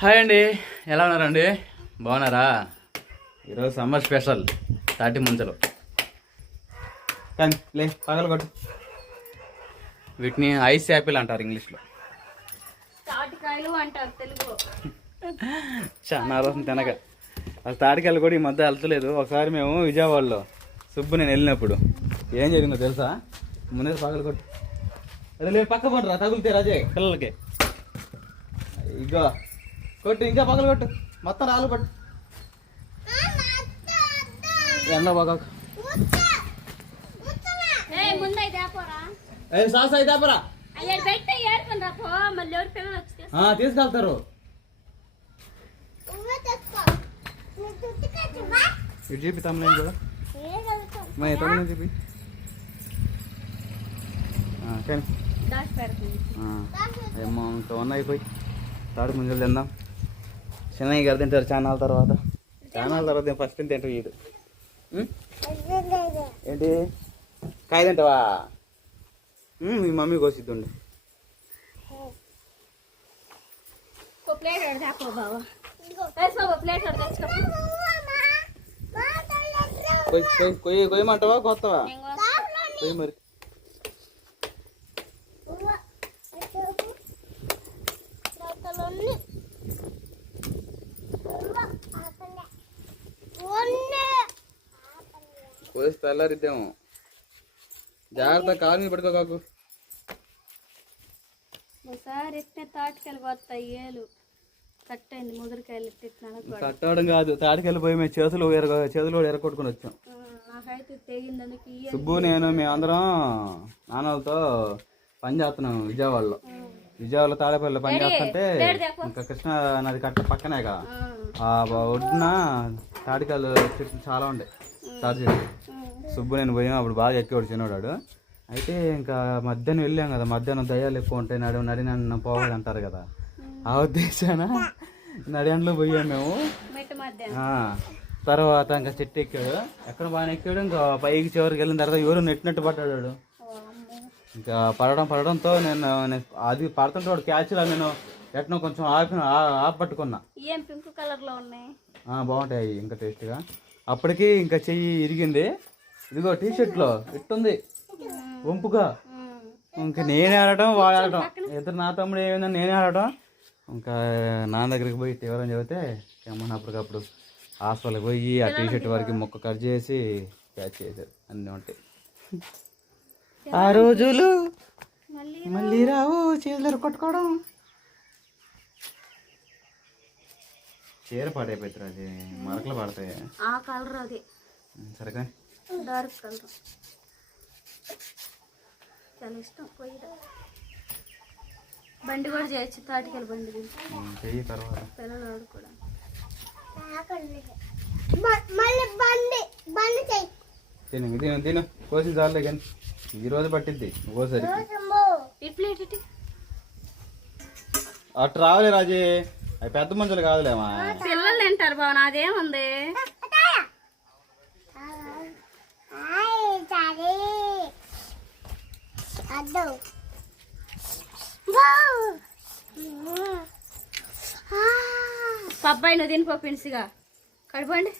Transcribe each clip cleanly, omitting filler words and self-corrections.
Hi అండి, ఎలా ఉన్నారండి? బాగున్నారా? ఈరోజు సమ్మర్ స్పెషల్ తాటి ముంచలు. కానీ లే పగలగొట్టు. వీటిని ఐస్ యాపిల్ అంటారు ఇంగ్లీష్లో. తాటికాయలు అంటారు తెలుగు. చాలా రోజులు తినక అసలు తాటికాయలు కూడా ఈ మధ్య వెళ్తలేదు. ఒకసారి మేము విజయవాడలో సుబ్బు నేను వెళ్ళినప్పుడు ఏం జరిగిందో తెలుసా? ముందే పగలగొట్టు. అదే లేదు, పక్క పండురా తగులుతే రాజే పిల్లలకి. ఇగో కొట్టు, ఇంకా పగలు కొట్టు, మొత్తం రాళ్ళు పట్టు. ఎండ బాగా సాస్ అయితేపరా తీసుకెళ్తారు. ఇటు చూపి తమ్ముడు కూడా మా తమ్ముడు చూపి. ఏమో ఇంకా ఉన్నాయి. పోయి తాడు ముంజలు తిందాం. చిన్నయ్య గారు తింటారు చానాల తర్వాత. ఫస్ట్ తింటారు వీడు. ఏంటి కాయ తింటావా? మీ మమ్మీ కోసిద్దండి. కొయ్యమంటావా కొత్తవా? కొయ్యి మరి. కోసి తెల్లారిద్దాము. జాగ్రత్త, కాలు మీద పడుకో కాకు. ఒకసారి ఎత్తే తాటికాయలు పోతాయి. ఏలు కట్టయింది, ముదిరికాయలు కట్ అవడం కాదు, తాటికాయలు పోయి మేము చేతులు ఎరగొట్టుకుని వచ్చాం. నాకైతే తెగింది. సుబ్బు నేను మేమందరం నాన్నలతో పని చేస్తున్నాం విజయవాడలో. తాడేపల్లిలో పని చేస్తుంటే ఇంకా కృష్ణా నది కట్ట పక్కనే కదా, ఆ ఒడ్డున తాటికాయలు చెట్లు చాలా ఉండే. తాటి చెట్లు సుబ్బు నేను పోయాం. అప్పుడు బాగా ఎక్కేవాడు చిన్నవాడు. అయితే ఇంకా మధ్యాహ్నం వెళ్ళాం కదా, మధ్యాహ్నం దయ్యాలు ఎక్కువ ఉంటాయి, నడిన పోవాలి అంటారు కదా. ఆ ఉద్దేశాన నడియంలో పోయాం మేము. తర్వాత ఇంకా చెట్టు ఎక్కాడు, ఎక్కడ బాగా ఎక్కాడు. ఇంకా పైకి చివరికి వెళ్ళిన తర్వాత ఎవరు నెట్టినట్టు పడ్డాడు. ఇంకా పడడంతో నేను అది పడుతుంటే వాడు క్యాచ్లా నేను ఎట్నో కొంచెం ఆపట్టుకున్నా. పింక్ కలర్ లో ఉన్నాయి, బాగుంటాయి ఇంకా టేస్ట్గా. అప్పటికి ఇంకా చెయ్యి ఇరిగింది. ఇదిగో టీ షర్ట్లో ఇట్టుంది వంపుగా. ఇంకా నేనే ఆడటం వాడు ఆడటం, ఇద్దరు నా తమ్ముడు ఏమైందని నేనే ఆడటం. ఇంకా నాన్న దగ్గరికి పోయి తీవ్రం చెబితే ఏమన్నా అప్పటికప్పుడు హాస్పిటల్కి పోయి ఆ టీ షర్ట్ వరకు మొక్క కట్ చేసి క్యాచ్ చేశారు. అన్నీ ఉంటాయి. ఆ రోజులు మళ్ళీ రావు, చేతులు కొట్టుకోవడం. చీర పాడైపోతుంది, అది మరకలు పడతాయి. ఆ కలర్ అది సరిగా డార్క్ కలర్ చాలా ఇష్టం. బండి కూడా చేయొచ్చు, తాటికల బండి చెయ్యి. తర్వాత పిల్లలు ఆడుకోవడం. తిను కోసి చాలే కానీ ఈరోజు పట్టిద్ది ఓసరి. అటు రావులే రాజే, అవి పెద్ద మనుషులు కాదులేమా. పిల్లలు తింటారు బావ, నాదేముంది. పబ్బాయి నువ్వు తిని పప్పిన్సిగా కడుపండి.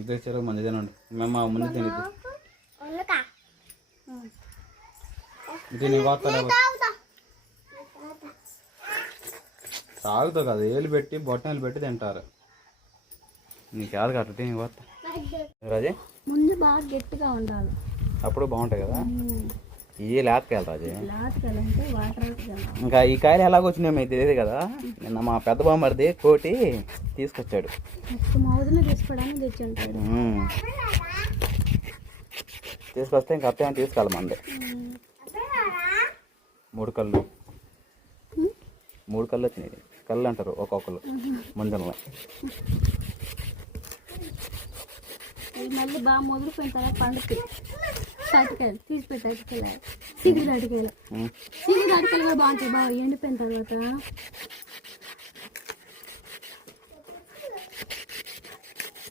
ఇద్దరు చెరువు మంచి తినండి. మేము మా ముందు తిని తాగుతావు కదా, ఏళ్ళు పెట్టి బొట్టలు పెట్టి తింటారు. నీకు యాద కట్ట తిని పోతా రాజే. ముందు బాగా గట్టిగా ఉండాలి, అప్పుడు బాగుంటాయి కదా. ఇవి లేతకాయలు రాజే. వాటర్ ఇంకా ఈ కాయలు ఎలాగొచ్చినాయో మీకు తెలియదు కదా. నిన్న మా పెద్ద బామ్మడిది కోటి తీసుకొచ్చాడు. తీసుకోవడానికి తెచ్చుంటాడు. తీసుకొస్తే ఇంకా అత్తయ్య తీసుకెళ్ళి మంది. 3 కళ్ళు వచ్చినాయి. కళ్ళు అంటారు ఒక్కొక్కరు ముంజలో. మళ్ళీ బాగా మొదలుపోయిన తర్వాత పండుగ తాటికాయలు తీసి పెట్టి అటుకెళ్ళాలి. సిగురు తాటికాయలు కూడా బాగుంటాయి. బాగా ఎండిపోయిన తర్వాత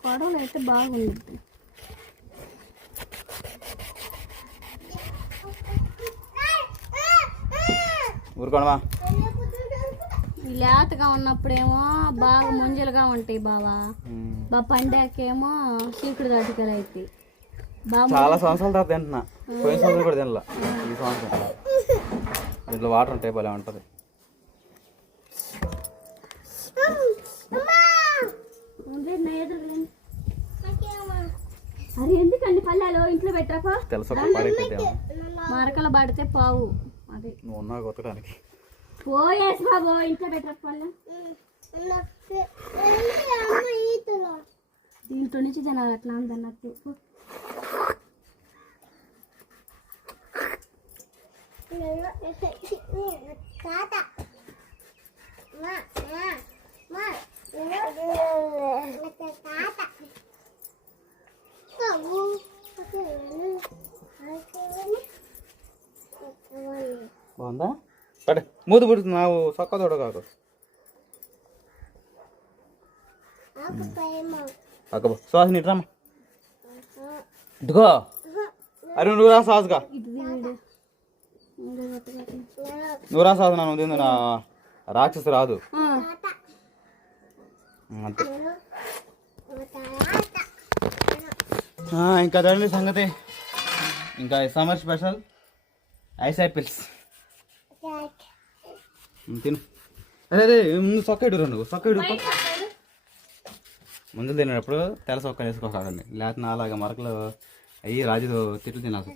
కొడవలు అయితే బాగుంటుంది. ఊరుకోడమా ఈ లేతగా ఉన్నప్పుడేమో బాగా ముంజలుగా ఉంటాయి బావా. బాగా పండాకేమో చీకుడు దాటికలు అవుతాయి. చాలా సంవత్సరాల తర్వాత తింటున్నా. పోయిన సంవత్సరం కూడా తినలా, ఈ సంవత్సరం. దీంట్లో వాటర్ ఉంటాయి, భలే ఉంటుంది. అది ఎందుకండి పల్లెలు ఇంట్లో పెట్టాక తెలుసు పాడైపోతే మరకలు పడితే పావు. అది నువ్వు ఉన్నా కొత్తడానికి. పోయేసి బాబు ఇంట్లో పెట్టాక పల్లె. దీంట్లో నుంచి జనాలు అట్లా అందన్నట్టు. బాగుందా? పడే మూదు పుడుతుంది. నాకు సొక్క తోడ కాకు అక్క శ్వాస నీట్రమ్మా. ఇదిగో అరే నువ్వు రా సాసుగా, నువ్వు రా సాసు. నన్ను తిందు, నా రాక్షసు రాదు అంతే. ఇంకా అదండి సంగతి. ఇంకా సమ్మర్ స్పెషల్ ఐస్ యాపిల్స్ తిను. అరే అరే ముందు సొక్క ఇడురా, నువ్వు సొక్క ఇడు. ముందు తినేటప్పుడు తెల్ల సొక్క వేసుకోకండి, లేకపోతే నాలాగా మరకలు అయ్యి రాజు తిట్లు తినాల్సి.